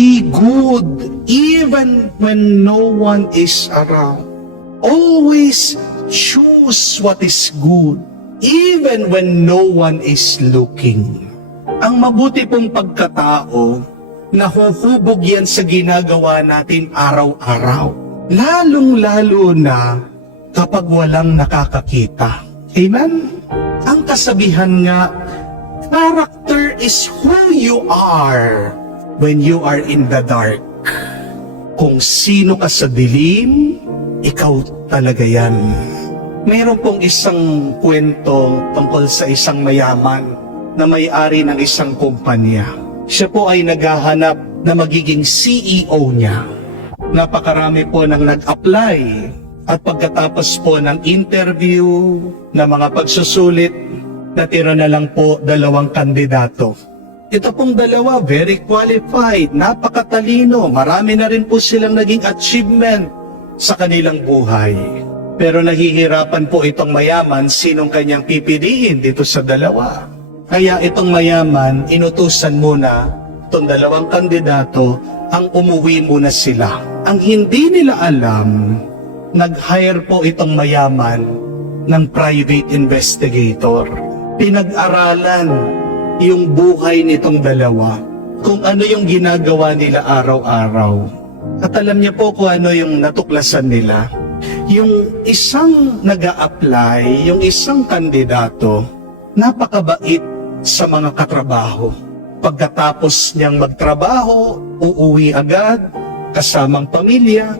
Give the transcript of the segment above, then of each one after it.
Be good even when no one is around. Always choose what is good even when no one is looking. Ang mabuti pong pagkatao, nahuhubog yan sa ginagawa natin araw-araw. Lalong-lalo na kapag walang nakakakita. Amen? Ang kasabihan nga, character is who you are when you are in the dark. Kung sino ka sa dilim, ikaw talaga yan. Mayroon pong isang kwento tungkol sa isang mayaman na may-ari ng isang kumpanya. Siya po ay naghahanap na magiging CEO niya. Napakarami po nang nag-apply at pagkatapos po ng interview, na mga pagsusulit, natira na lang po 2 kandidato. Ito pong dalawa, very qualified, napakatalino, marami na rin po silang naging achievement sa kanilang buhay. Pero nahihirapan po itong mayaman, sinong kanyang pipiliin dito sa dalawa. Kaya itong mayaman, inutusan muna itong 2 kandidato, ang umuwi muna sila. Ang hindi nila alam, nag-hire po itong mayaman ng private investigator. Pinag-aralan yung buhay nitong dalawa, kung ano yung ginagawa nila araw-araw. At alam niya po kung ano yung natuklasan nila. Yung isang nag-a-apply, yung isang kandidato, napakabait sa mga katrabaho. Pagkatapos niyang magtrabaho, uuwi agad, kasamang pamilya,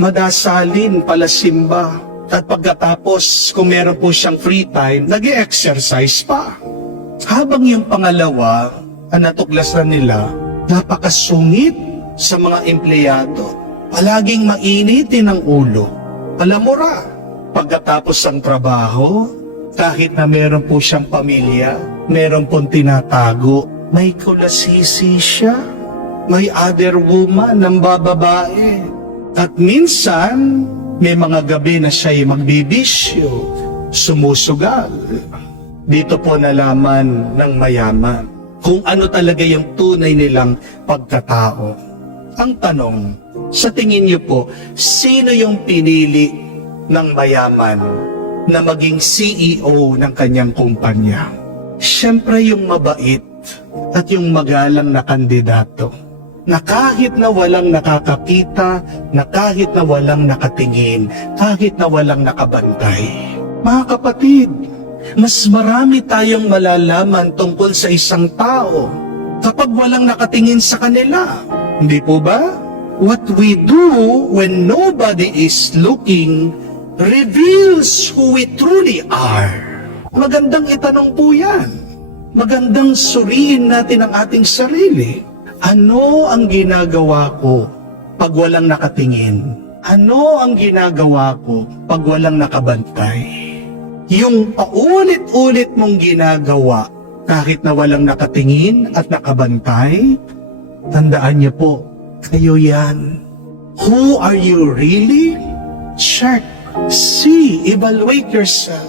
madasalin, palasimba. At pagkatapos, kung meron po siyang free time, nag-exercise pa. Habang yung pangalawa, ang natuklasan nila, napakasungit sa mga empleyado. Palaging mainitin ang ulo. Palamura. Pagkatapos ng trabaho, kahit na meron po siyang pamilya, meron pong tinatago, may kulasisi siya. May other woman ng bababae. At minsan, may mga gabi na siya'y magbibisyo, sumusugal. Dito po nalaman ng mayaman kung ano talaga yung tunay nilang pagkatao. Ang tanong, sa tingin niyo po, sino yung pinili ng mayaman na maging CEO ng kanyang kumpanya? Siyempre yung mabait at yung magalang na kandidato, na kahit na walang nakakakita, na kahit na walang nakatingin, kahit na walang nakabantay. Mga kapatid, mas marami tayong malalaman tungkol sa isang tao kapag walang nakatingin sa kanila. Hindi po ba? What we do when nobody is looking reveals who we truly are. Magandang itanong po yan. Magandang suriin natin ang ating sarili. Ano ang ginagawa ko pag walang nakatingin? Ano ang ginagawa ko pag walang nakabantay? Yung paulit-ulit mong ginagawa kahit na walang nakatingin at nakabantay, tandaan niyo po, kayo yan. Who are you really? Check, see, evaluate yourself.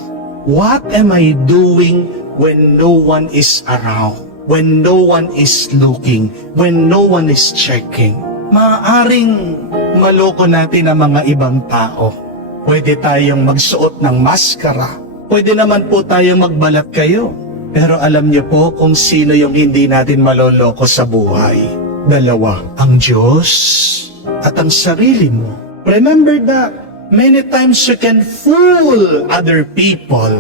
What am I doing when no one is around? When no one is looking? When no one is checking? Maaaring maloko natin ang mga ibang tao. Pwede tayong magsuot ng maskara. Pwede naman po tayong magbalat kayo. Pero alam niyo po kung sino yung hindi natin maloloko sa buhay. 2, ang Diyos at ang sarili mo. Remember that many times you can fool other people,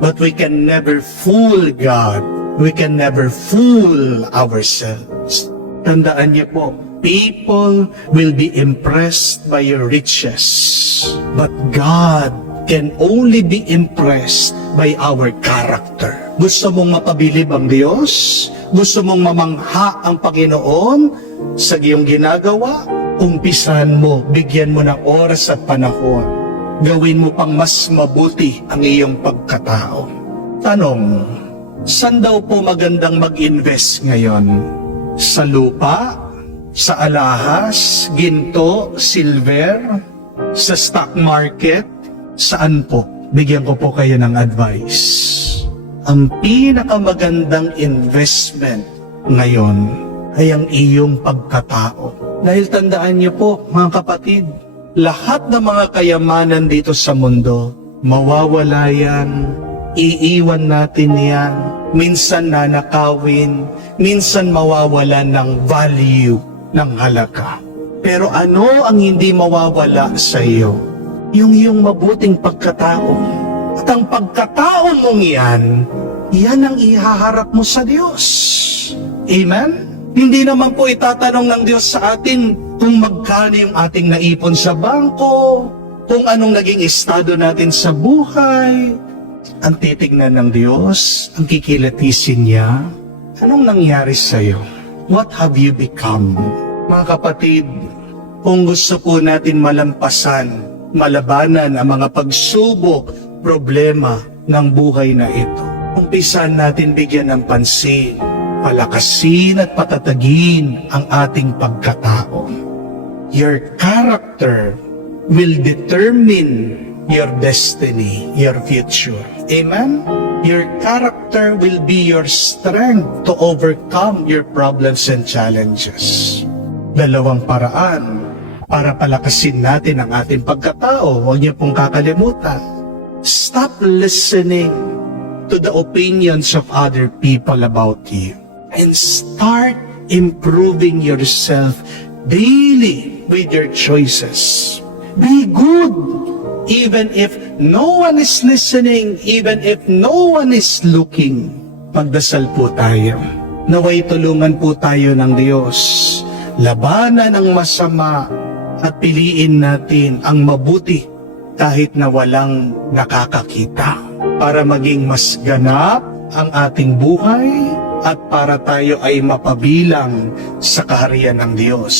but we can never fool God. We can never fool ourselves. Tandaan niyo po, people will be impressed by your riches, but God can only be impressed by our character. Gusto mong mapabilib ang Diyos? Gusto mong mamangha ang Panginoon sa iyong ginagawa? Umpisan mo, bigyan mo ng oras at panahon. Gawin mo pang mas mabuti ang iyong pagkatao. Tanong, saan daw po magandang mag-invest ngayon? Sa lupa? Sa alahas? Ginto? Silver? Sa stock market? Saan po? Bigyan ko po kayo ng advice. Ang pinakamagandang investment ngayon ay ang iyong pagkatao. Dahil tandaan niyo po, mga kapatid, lahat ng mga kayamanan dito sa mundo, mawawala yan, iiwan natin yan, minsan nanakawin, minsan mawawalan ng value, ng halaga. Pero ano ang hindi mawawala sa iyo? Yung iyong mabuting pagkatao. At ang pagkatao mong yan, yan ang ihaharap mo sa Diyos. Amen? Hindi naman po itatanong ng Diyos sa atin kung magkano yung ating naipon sa bangko, kung anong naging estado natin sa buhay. Ang titignan ng Diyos, ang kikilatisin niya, anong nangyari sa iyo? What have you become? Mga kapatid, kung gusto po natin malampasan, malabanan ang mga pagsubok, problema ng buhay na ito, umpisan natin bigyan ng pansin, palakasin at patatagin ang ating pagkatao. Your character will determine your destiny, your future. Amen? Your character will be your strength to overcome your problems and challenges. Dalawang paraan para palakasin natin ang ating pagkatao. Huwag niyo pong kakalimutan. Stop listening to the opinions of other people about you and start improving yourself daily with your choices. Be good even if no one is listening, even if no one is looking. Magdasal po tayo. Naway tulungan po tayo ng Diyos. Labanan ang masama at piliin natin ang mabuti kahit na walang nakakakita para maging mas ganap ang ating buhay at para tayo ay mapabilang sa kaharian ng Diyos.